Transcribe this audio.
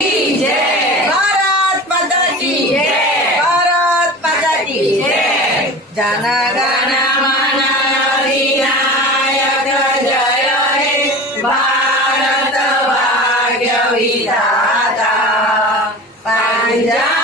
जय भारत माता की जय भारत माता की जय जनगण मन अधिनायक जय हे भारत भाग्य विधाता पंजाब